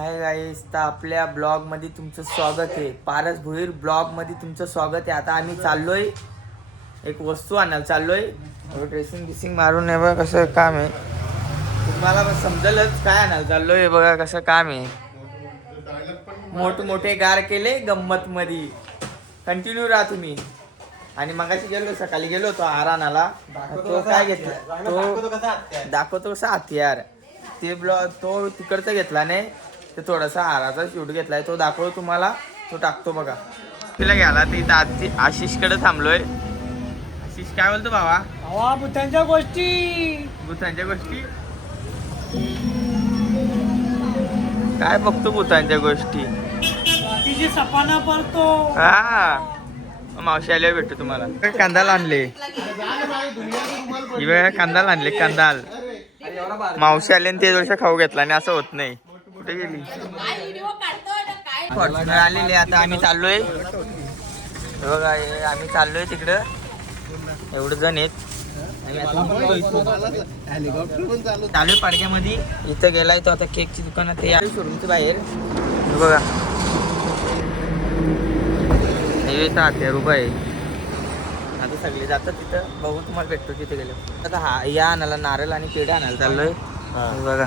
Hi guys तर आपल्या ब्लॉगमध्ये तुमचं स्वागत आहे. पारस भोईर ब्लॉगमध्ये तुमचं स्वागत आहे. आता आम्ही चाललोय. एक वस्तू आणायला चाललोय. ड्रेसिंग बिसिंग मारून हे बघा कसं काम आहे. तुम्हाला समजेलच काय आणायला चाललोय बघा कसं काम आहे. मोठमोठे गार केले गंमत मध्ये कंटिन्यू राहा तुम्ही. आणि मगाशी गेलो सकाळी गेलो होतो हार आणायला तो काय घेतला? तो दाखवतो कसा हत्यार ते ब्लॉग तो तिकडचा घेतला नाही. ते थोडासा हाराचा शूट घेतलाय तो दाखवतो तुम्हाला तो टाकतो बघा. तिला घ्यायला ते इथं आजी आशिषकडे थांबलोय. आशिष काय बोलतो बाबा हवा बुद्धांच्या गोष्टी. भूतांच्या गोष्टी? काय बघतो भूतांच्या गोष्टी? रात्रीची सपाना पडतो. हा. मावशी आल्यावर भेटतो तुम्हाला. कांदाल आणले. कांदाल आणले कांदाल मावशी आले आणि ते वर्ष खाऊ घेतला आणि असं होत नाही. कुठे गेली? फॉर्च्युनर आलेले आता आम्ही चाललोय. हे बघा हे आम्ही चाललोय तिकडं. एवढं जण आहेत. आता. चालू आहे पाडक्यामध्ये. इथं गेलाय तो आता केकची दुकानात ते शोरूमच्या बाहेर. हे बघा. हे इथं हत्यार उभा आहे. आता सगळे जातात तिथं. बघू तुम्हाला भेटतो तिथे गेलो. आता हा या आणायला नारळ आणि पेढा आणायला चाललोय. बघा.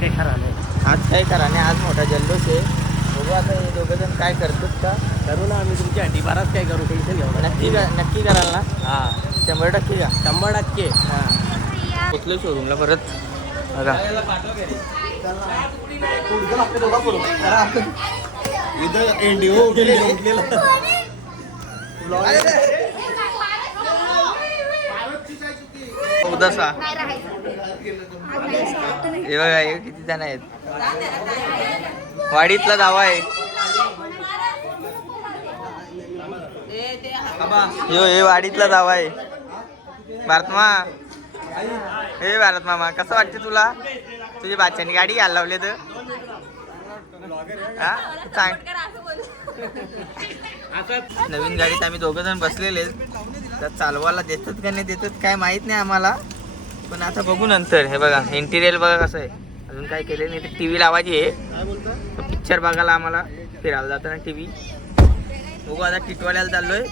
काय खरं आलंय आज काय करा नाही आज मोठा जल्लोष आहे. बघू आता हे दोघं जण काय करतात का? करू ना आम्ही तुमच्या हंडी बाराच काय करू टेन्शन घेऊ नक्की का नक्की कराल ना? हा. शंभर टक्के का शंभर टक्के. हां. पोचलो शोरूमला परत. बघा. उदासा हे बघा किती जण आहेत. वाडीतला दावा आहे. यो हे वाडीतला दावा आहे. भारतमा. हे भारत मामा कसं वाटते तुला? तुझ्या बाच्यानी गाडी घ्यायला लावले तर? हा? सांग. नवीन गाडीत आम्ही दोघं जण बसलेले. तर चालवायला देतात का नाही देतात काय माहीत नाही आम्हाला. पण आता बघू नंतर. हे बघा इंटिरियर बघा कसं आहे. अजून काय केलं नाही तर टी व्ही लावायची आहे. पिक्चर बघायला आम्हाला फिरायला जाताना टी व्ही बघू आता टिटवाल्याला चाललोय.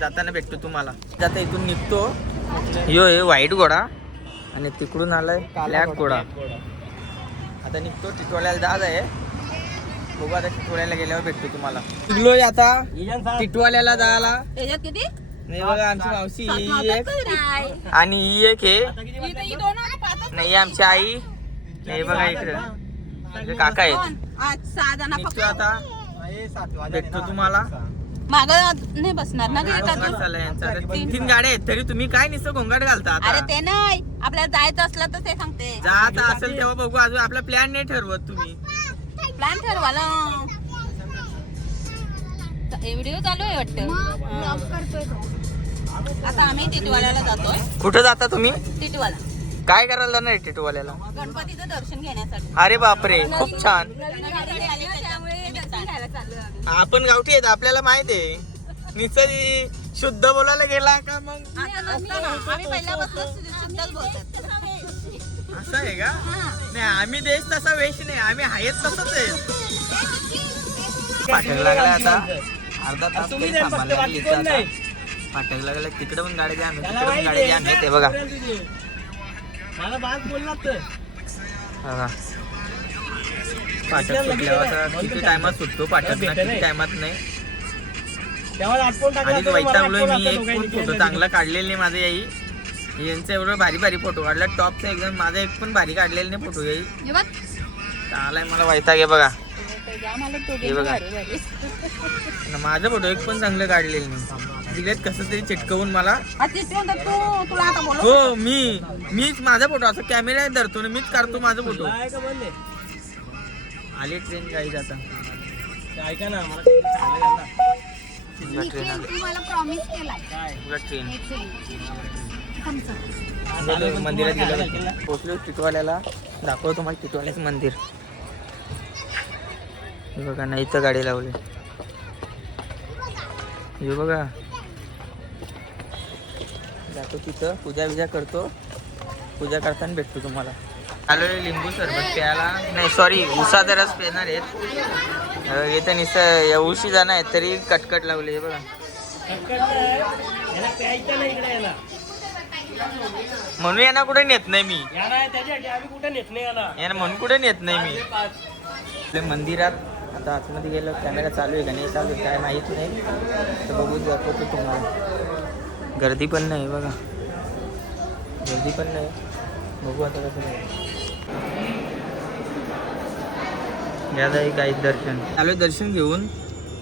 जाताना भेटतो तुम्हाला. आता इथून निघतो. यो हे व्हाईट घोडा. आणि तिकडून आलाय ब्लॅक घोडा. आता निघतो टिटवाल्याला जात आहे. बघू आता टिटवाल्याला गेल्यावर भेटतो तुम्हाला. निघलोय आता टिटवाल्याला जायला. त्याच्यात किती? नाही बघा आमची मावशी ही एक. आणि ही एक आहे इथं ही दोन आणि पाचच नाही आमची आई. नाही बघा इकडे. म्हणजे काका आहेत. दोन. आज सहा जण निघतो फक्त आता. भेटतो तुम्हाला. माग नाही बसणार ना गं एका घोंगाट चाललाय यांचा. आता तीन तीन गाड्या आहेत तरी तुम्ही काय नुसतं घोंगाट घालता अरे आता ते नाही. आपल्याला जायचं असलं तर ते सांगते. जात असेल तेव्हा बघू. अजून आपला प्लॅन नाही ठरवत तुम्ही. प्लॅन ठरवाला व्हिडिओ चालू आहे वाटतं. आता आम्ही टिटवाल्याला जातोय. कुठं जाता तुम्ही? टिटवाला. काय करायला जाणार टिटवाल्याला? गणपतीचं दर्शन घेण्यासाठी. अरे बापरे खूप छान. आपण गावठी आहेत आपल्याला माहीत आहे. निसर्ग शुद्ध बोलायला गेला का मग? असं आहे का? नाही आम्ही देश तसा वेश नाही आम्ही आहेत तसंच आहे. लागला आता. अर्धा तास फाटक लागला तिकडे पण गाडी जाम तिकडे पण गाडी जाम आहे ते बघा. मला बात बोलला तर. बघा. फाटक सुटल्यावर आता किती टायमात सुटतो? फाटक ना किती टायमात नाही. वैतागलोय मी एक फोटो चांगला काढलेला नाही माझं याई. यांचं एवढं भारी भारी फोटो काढला टॉपचा एकदम माझा एक पण भारी काढलेला नाही फोटो याई. हे बघ. आलाय मला वैताग आहे बघा. बघा. माझं फोटो एक पण चांगलं काढलेलं नाही. दिलेत कसं तरी चिटकवून मला. हा, तिथे होता तू तुला आता बोलू हो मी मीच माझा फोटो असं कॅमेरा धरतो ना मीच काढतो माझा फोटो. आली ट्रेन काही आता. ते ऐका ना मला. ट्रेन आली मंदिरात गेलो? पोचलो टिटवाल्याला दाखवतो तुम्हाला टिटवाल्याचं मंदिर. हे बघा ना इथं गाडी लावली. हे बघा. जातो तिथं पूजा बिजा करतो. पूजा करताना भेटतो तुम्हाला. आलो लिंबू सरबत प्यायला. नाही सॉरी उसाचा रस पिणार आहेत. अं, इथं नुसतं उशी जाणं आहे तरी कटकट लावली बघा. इकडे याला म्हणून यांना कुठे नेत नाही मी. कुठे नेत नाही म्हणून कुठे नेत नाही मी. आपल्या मंदिरात आता आतमध्ये गेलो कॅमेरा चालू आहे का नाही चालू आहे काय माहीत नाही. तर बघून दाखवतो तुम्हाला. गर्दी पण नाही बघा. गर्दी पण नाही. बघू आता कसं नाही घ्या जाई काही दर्शन. चालू दर्शन घेऊन.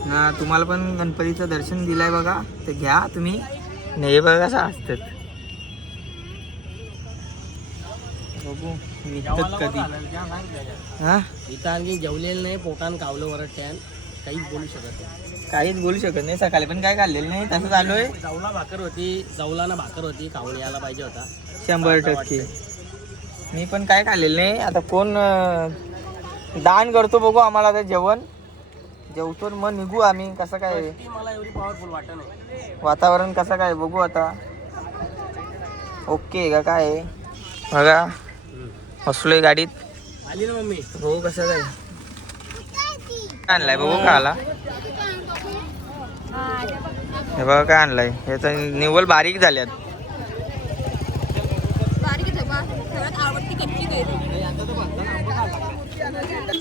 ना तुम्हाला पण गणपतीचं दर्शन दिलं आहे बघा. ते घ्या तुम्ही. नाही बघा कसं असतात. बघू विकतात कधी? हा? इथं आणखी जेवलेलं नाही पोटान कावलं वरट टॅन काहीच बोलू शकत नाही. काहीच बोलू शकत नाही. सकाळी पण काय खाल्लेलं नाही? तसं चालू आहे जवला भाकर होती जवलाना भाकर होती खाऊन यायला पाहिजे होता. शंभर टक्के. मी पण काय खाल्लेलं नाही. आता कोण दान करतो बघू आम्हाला आता जेवण. जेवतो मग निघू आम्ही. कसं काय? मला एवढी पॉवरफुल वाटत नाही. वातावरण कसं काय बघू आता. ओके का काय? बघा. बसलोय गाडीत. आली ना मम्मी. बघू कसं काय. आणलाय बघू का आला हे बघा काय आणलाय. हे तर निव्वल बारीक झाल्यात.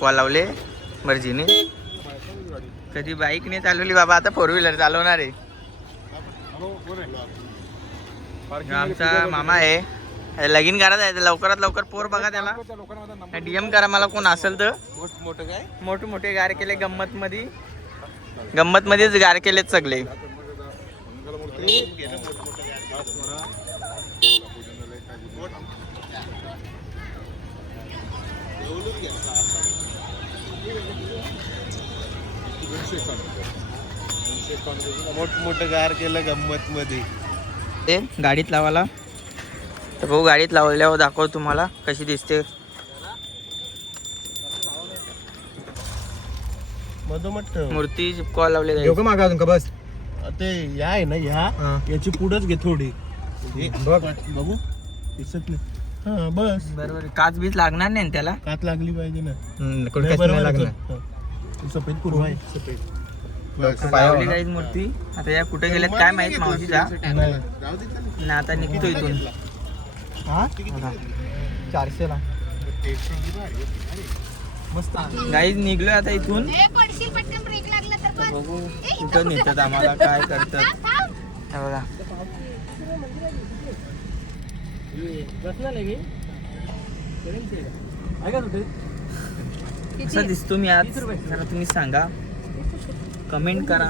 कॉल लावले मर्जीने. कधी बाईक नाही चालवली बाबा आता फोर व्हीलर चालवणार आहे. आमचा मामा आहे. हे लगीन करायचं आहे लवकरात लवकर पोर बघा त्याला. डीएम करा मला कोण असेल तर. मोठं काय? मोठे मोठे गार केले गंमत मध्ये गंमत मध्येच गार केलेत सगळे. मोठ मोठं गार केलं गंमत मध्ये ते गाडीत लावायला. तर भाऊ गाडीत लावल्यावर दाखव तुम्हाला कशी दिसते. मूर्ती चिपकवा लावले मागा अजून का? बस. ते या आहे ना ह्या हा. याची पुढच घे थोडी. हे, बघ. बघू. दिसत नाही. हा बस. बरोबर काच बीच लागणार नाही ना त्याला? कात लागली पाहिजे ना. कुठं लागणार. आहे. हा. सफेद पूर्व आहे. सफेद. पायावर लावली ना. जाईल मूर्ती. आता या कुठे गेल्यात काय माहीत मावशीचा? नाही. ना आता निघतो इथून. हा? चारशे ला. मस्त. गाईज निघलोय आता इथून. हे पडशील पटकन ब्रेक लागला तर बस. बघू कुठं नेतात आम्हाला काय करतात. हे बघा. कसा दिसतो मी आज? जरा तुम्ही सांगा. कमेंट करा.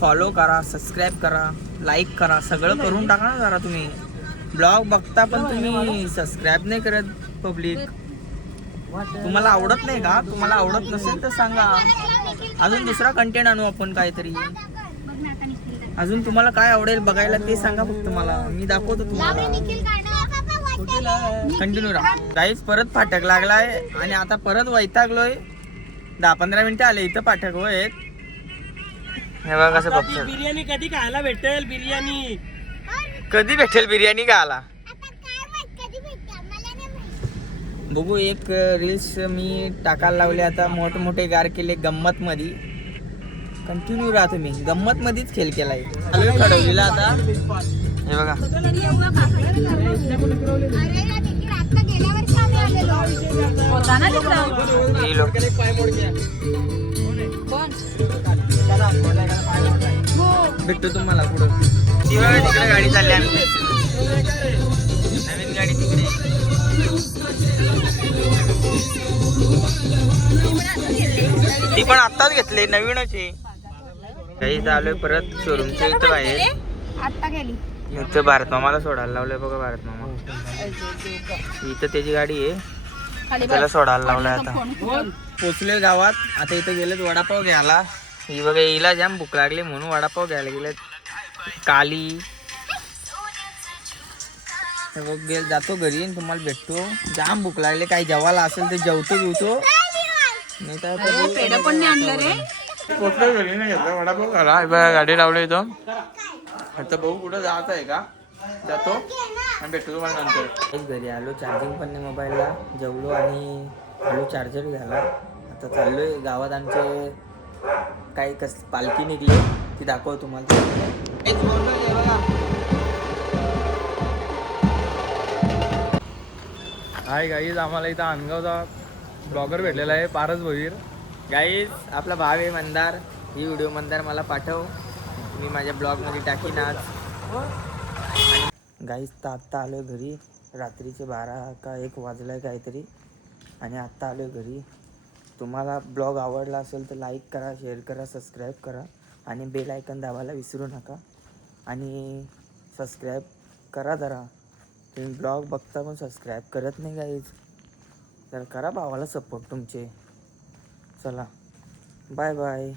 फॉलो करा सबस्क्राईब करा लाईक करा सगळं करून टाका ना जरा तुम्ही. ब्लॉग बघता पण तुम्ही सबस्क्राईब नाही करत पब्लिक तुम्हाला आवडत नाही का? तुम्हाला आवडत नसेल तर सांगा. अजून दुसरा कंटेंट आणू आपण काहीतरी. अजून तुम्हाला काय आवडेल बघायला ते सांगा फक्त मला. मी दाखवतो तुम्हाला. कंटिन्यू राहा. काहीच परत फाटक लागलाय आणि आता परत वैतागलोय. दहा पंधरा मिनिटं आले इथं फाटक होय. हे बघा कसं बघतो बिर्याणी कधी खायला भेटेल? बिर्याणी. कधी भेटेल बिर्याणी का आला बघू एक रील्स मी टाकायला लावले आता मोठमोठे गार केले गंमत मध्ये कंटिन्यू राहा तुम्ही. गंमत मध्येच खेळ केलाय. खडवलीला आता. हे बघा. भेटतो तुम्हाला पुढं. ती बघा तिकडे गाडी चालली आम्ही. नवीन गाडी तिकडे. ती पण आत्ताच घेतली नवीनच आहे. काही आलोय परत शोरूमच्या इथं बाहेर. आत्ता गेली इथं भारत मामाला सोडायला लावलंय बघा भारत मामा. इथं त्याची गाडी आहे. त्याला सोडायला लावलंय आता. पोचले गावात. आता इथं गेलेत वडापाव घ्यायला. ही बघा हिला जाम भूक लागली म्हणून वडापाव घ्यायला गेलेत. काली. गेल जातो घरी आणि तुम्हाला भेटतो. जाम भूक लागले. काही जेवायला असेल तर जेवतो जेवतो. नाही तर पण नाही आणलं रे. घरी नाही घेतला. वडापाव घाला. हे बघा गाडी लावली इथं आता भाऊ कुठं जात आहे का? जातो. आणि भेटतो तुम्हाला नंतर. एक घरी आलो. चार्जिंग पण नाही मोबाईलला जेवलो आणि आलो चार्जर घ्यायला. आता चाललोय. गावात आमचे काही कस पालखी निघली. ती दाखव तुम्हाला. हाय गाईज आम्हाला इथं अनगावचा ब्लॉगर भेटलेला आहे पारस भोईर. गाईज आपला भाव आहे मंदार. ही व्हिडिओ मंदार मला पाठव. मी माझ्या ब्लॉगमध्ये टाकीन आज. गाईज तर आत्ता आलो घरी. रात्रीचे बारा का एक वाजलाय काहीतरी. आणि आत्ता आलो घरी. तुम्हाला ब्लॉग आवडला असेल तर लाईक करा शेअर करा सबस्क्राईब करा. आणि बेल आयकन दाबायला विसरू नका. आणि सबस्क्राईब करा जरा. तुम्ही ब्लॉग बघता पण सबस्क्राईब करत नाही काहीच तर करा भावाला सपोर्ट तुमचे. चला. Bye bye